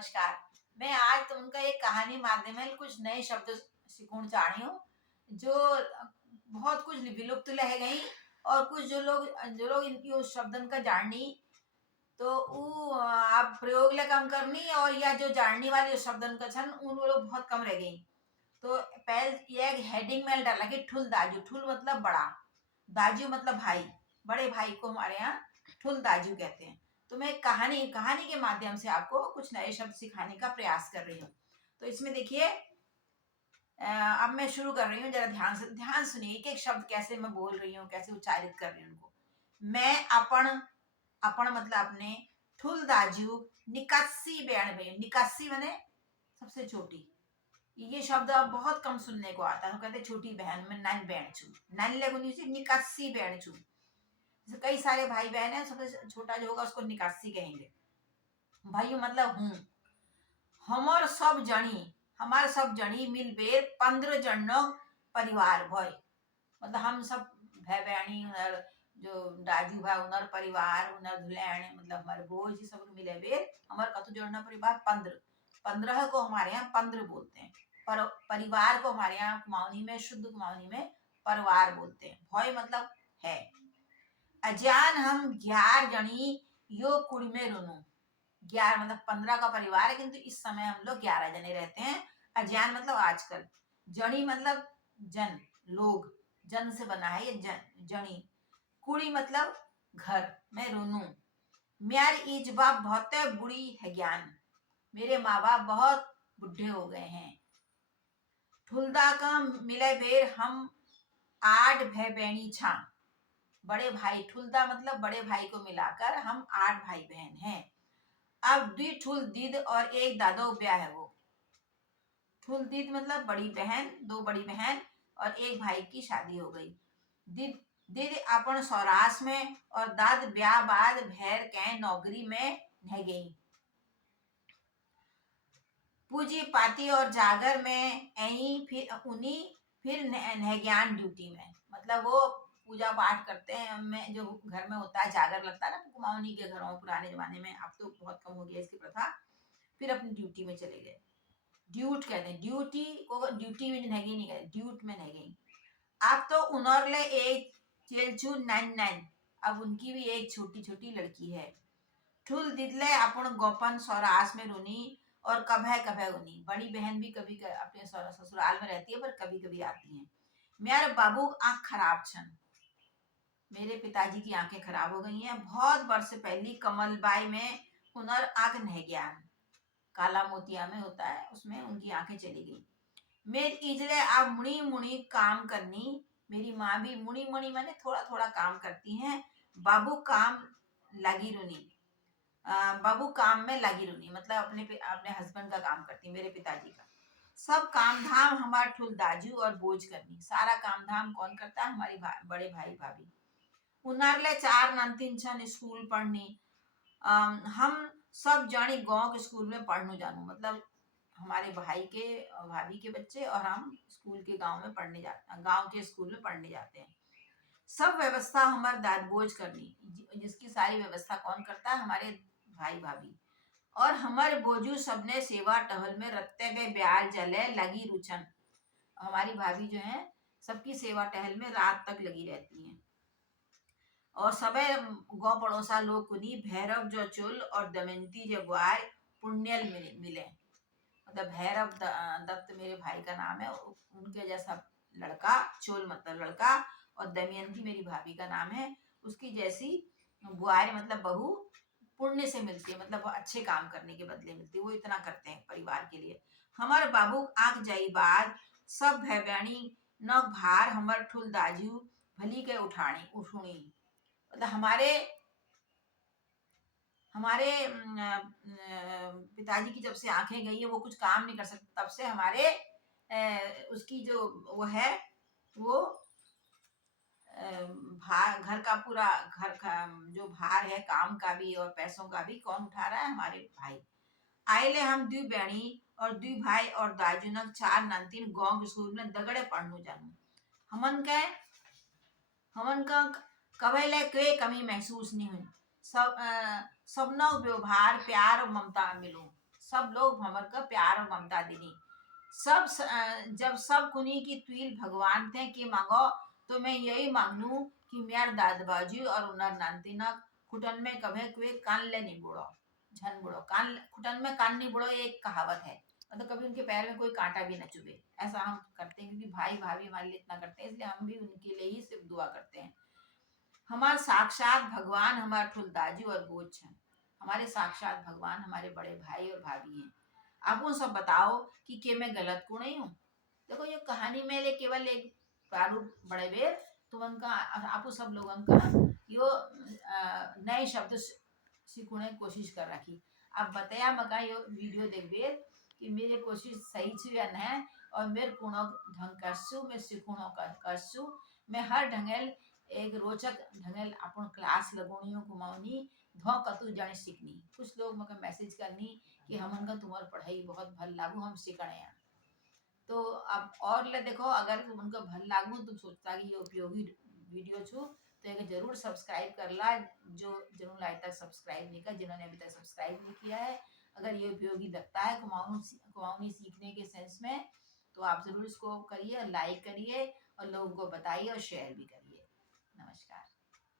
नमस्कार। मैं आज तुमका एक कहानी माध्यमेल कुछ नए शब्द सिखूण चाही हूँ जो बहुत कुछ विलुप्त रह गई और कुछ जो लोग इनकी उस शब्दन का जाननी तो उ आप प्रयोग ला कम करनी और या जो जानने वाले उस शब्दन का छन उन लोग बहुत कम रह गई। तो पहले ये एक हेडिंग में डाला कि ठुल दाजू। ठुल मतलब बड़ा, दाजू मतलब भाई। बड़े भाई को हमारे यहाँ ठुल दाजू कहते हैं। तो मैं कहानी कहानी के माध्यम से आपको कुछ नए शब्द सिखाने का प्रयास कर रही हूँ। तो इसमें देखिए अब मैं शुरू कर रही हूँ, जरा ध्यान सुनिए एक एक शब्द कैसे मैं बोल रही हूँ, कैसे उच्चारित कर रही हूँ उनको। मैं अपन, अपन मतलब अपने, ठुल दाजू निकासी बयान में, निकासी मैंने सबसे छोटी। ये शब्द अब बहुत कम सुनने को आता है। तो कहते छोटी बहन में नन बहन छू, नन लगुनी से निकासी बहन छू। जैसे कई सारे भाई बहन है, सबसे छोटा जो होगा उसको निकासी कहेंगे। भाई मतलब हूँ, हमर सब जनी, हमार सब जनी मिल बेर 15 जनो परिवार भय। मतलब हम सब भाई बहनी उनर जो दाजू भाई उनर परिवार उनर दुल्हन मतलब हमारे बोझ सब मिले बेर हमार कतु जोड़ना परिवार 15। 15 को हमारे यहाँ 15 बोलते हैं। पर परिवार को हमारे यहाँ कुमाऊनी में, शुद्ध कुमाऊनी में परिवार बोलते हैं। भय मतलब है। अजान हम 11 जनी यो कुड़ी में रुनू। 11 मतलब 15 का परिवार है, किंतु इस समय हम लोग 11 जने रहते हैं। अज्ञान मतलब आजकल, जनी मतलब जन, लोग, जन से बना है ये जन, जनी। कुड़ी मतलब घर में रुनू। म्यार ईज बाप बहुत बुढ़ी है ज्ञान, मेरे माँ बाप बहुत बुढ़े हो गए हैं। ठुलदा का मिले बेर हम 8 भय बहनी छा। बड़े भाई, ठुलदा मतलब बड़े भाई को मिलाकर हम 8 भाई बहन हैं। अब 2 ठुल दीद और एक दादो ब्याह है वो। ठुल दीद मतलब बड़ी बहन, 2 बड़ी बहन और एक भाई की शादी हो गई। दीद दीद अपन सौरास में और दाद ब्याह बाद भैर के नौकरी में रह गई। पूजी पाती और जागर में यही फिर उन्हीं फिर नहज्ञान ड्यूटी में। मतलब वो पूजा पाठ करते हैं, में जो घर में होता है जागर लगता है ना कुमाऊनी के घरों में पुराने जमाने में, अब तो बहुत कम हो गया इसकी प्रथा। फिर अपनी ड्यूटी में चले गए। ड्यूट कहते हैं, ड्यूटी को ड्यूटी में नहीं नहीं कहते, ड्यूट में नहीं गई। अब तो उनरले एक चेलचू नैन नैन, अब उनकी भी एक छोटी छोटी लड़की है। ठुल दिदले अपन गोपन सौरास में रोनी और कभय कभय उनी। बड़ी बहन भी कभी अपने ससुराल में रहती है पर कभी कभी आती हैं। मेरे बाबू आंख खराब छन, मेरे पिताजी की आंखें खराब हो गई हैं। बहुत वर्ष पहली कमलबाई में हुनर आंख नहीं ज्ञान, काला मोतिया में होता है, उसमें उनकी आंखें चली गई। मेरे इजले आप मुड़ी मुड़ी काम करनी, मेरी माँ भी मुड़ी मुड़ी मैंने थोड़ा थोड़ा काम करती हैं। बाबू काम लगी रुनी, बाबू काम में लगी रुनी मतलब अपने अपने हस्बैंड का काम करती, मेरे पिताजी का। सब काम धाम हमारे ठुल दाजू और बोझ करनी। सारा काम धाम कौन करता है? हमारी बड़े भाई भाभी। उनारले 4 नंतिन छन स्कूल पढ़नी। हम सब जानी गांव के स्कूल में पढ़ने जानू। मतलब हमारे भाई के भाभी के बच्चे और हम स्कूल के गांव में पढ़ने जाते हैं, गांव के स्कूल में पढ़ने जाते हैं। सब व्यवस्था हमारे दाद बोझ करनी, जिसकी सारी व्यवस्था कौन करता है? हमारे भाई भाभी। और हमारे बोझू सबने सेवा टहल में रत्ते में ब्याल जले लगी रुचन। हमारी भाभी जो है सबकी सेवा टहल में रात तक लगी रहती हैं। और सबे गौ पड़ोसा लोग कुनी भैरव जो चुल और दमयंती जो ग्वार पुण्यल मिले। मतलब भैरव दत्त मेरे भाई का नाम है, उनके जैसा लड़का, चोल मतलब लड़का, और दमयंती मेरी भाभी का नाम है, उसकी जैसी बुआर मतलब बहू पुण्य से मिलती है। मतलब अच्छे काम करने के बदले मिलती है, वो इतना करते हैं परिवार के लिए। हमार बाबू आंख जाई बाद सब भैबैनी न भार हमर ठुल दाजू भली के उठानी उठुनी। मतलब हमारे हमारे पिताजी की जब से आंखें गई है, वो कुछ काम नहीं कर सकते, तब से हमारे उसकी जो वो है वो भार, घर का पूरा घर का जो भार है काम का भी और पैसों का भी कौन उठा रहा है? हमारे भाई। आइले हम 2 बहनी और 2 भाई और दाजूनक 4 नंतिन गांव के स्कूल में दगड़े पढ़नु जानू। हमन का कभी ले कोई कमी महसूस नहीं हुई। सबनो व्यवहार प्यार और ममता मिलो। सब लोग हमर का प्यार और ममता दिनी। जब सब कुनी की तुइल भगवान थे कि मांगो, तो मैं यही मांगनू कि मेर दादबाजी और उनर नानतीना खुटन में कभे कोई कान ले नहीं बुड़ो, झन बुड़ो कान, खुटन में कान नहीं बुड़ो, ये एक कहावत है। मतलब कभी उनके पैर में कोई कांटा भी न चुभे, ऐसा हम करते हैं, क्योंकि भाई भाभी हमारे लिए इतना करते हैं, इसलिए हम भी उनके लिए ही सिर्फ दुआ करते हैं। हमारे साक्षात भगवान हमारे ठुलदाजी और गोच हैं। हमारे साक्षात भगवान हमारे बड़े भाई और भाभी हैं। आप उन सब बताओ कि मैं गलत को नहीं हूँ। देखो ये कहानी में ले केवल एक प्रारूप बड़े बेर तुम का आप सब लोगन का यो नए शब्द सीखने की कोशिश कर रखी। अब बताया मका यो वीडियो देख बेर कि मेरी कोशिश सही छू या न, और मेरे कुणो ढंग करसू, मैं सीखुणो करसू। मैं हर ढंगेल एक रोचक ढंगेल अपन क्लास लगोनियो कुमाऊनी धो कतु जाने सीखनी। कुछ लोग मका मैसेज करनी कि हमन का तुम्हारी पढ़ाई बहुत भल लागू, हम सीखने हैं। तो अब और ले देखो, अगर तुम उनका भल लागू तुम सोचता कि ये उपयोगी वीडियो छू, तो एक जरूर सब्सक्राइब कर ला। जो जिन्होंने अभी तक सब्सक्राइब नहीं किया, जिन्होंने अभी तक सब्सक्राइब नहीं किया है, अगर ये उपयोगी लगता है कुमाऊनी सीखने के सेंस में, तो आप जरूर इसको करिए, लाइक करिए और लोगों को बताइए और शेयर भी करिए। नमस्कार।